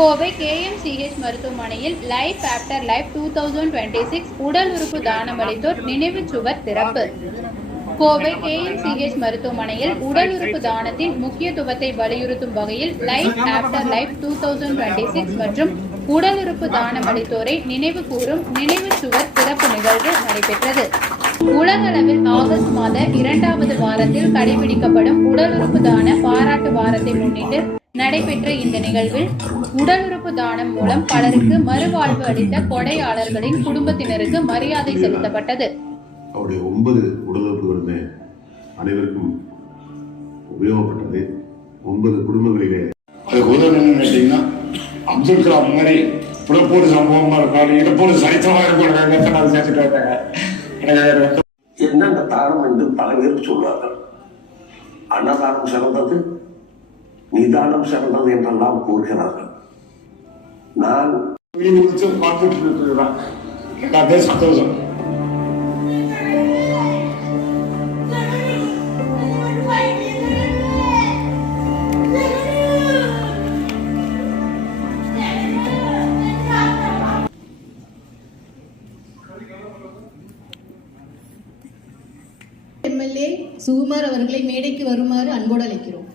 Kovai KMCH மருத்துவமனையில் life after life 2026 உடல் உறுப்பு தானமளித்தோர் நினைவுச் சுவர் திறப்பு. கோவை KMCH மருத்துவமனையில் உடல் உறுப்பு தானத்தின் முக்கியத்துவத்தை வலியுறுத்தும் வகையில் லைஃப் ஆஃப்டர் லைஃப் 2026 மற்றும் உடல் உறுப்பு தானமளித்தோரை நினைவு கூறும் நினைவுச் சுவர் திறப்பு நிகழ்வு நடைபெற்றது. உலகளவில் ஆகஸ்ட் மாத 2வது வாரத்தில் கடைபிடிக்கப்படும் உடல் உறுப்பு தான பாராட்டு வாரத்தை முன்னிட்டு நடைபெற்ற இந்த நிகழ்வில் உடல் உறுப்பு தானம் மூலம் பலருக்கு மறுவாழ்வு அளித்த கொடையாளர்களின் குடும்பத்தினருக்கு மரியாதை செலுத்தப்பட்டது. அவருடைய 9 உடல் உறுப்புகளுமே அனைவருக்கும் உபயோகப்பட்டது. 9 குடும்பங்களிலே அப்துல் கலாம் மாதிரி புறப்போடு சம்பவமா இருக்காரு, இடப்போடு சரித்திரமா இருப்பாங்க. என்னென்ன தானம் என்று பல பேர் சொல்வார்கள். அன்னதானம் சிறந்தது, நிதானம் சிறந்தது என்றெல்லாம் கூறுகிறார்கள். நான் பார்த்துட்டு இருக்கிறேன். அதே சந்தோஷம். எம்எல்ஏ சுகுமார் அவர்களை மேடைக்கு வருமாறு அன்போடு அழைக்கிறோம்.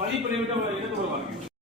பணி பண்ணிவிட்டு எடுத்து வருவாங்க.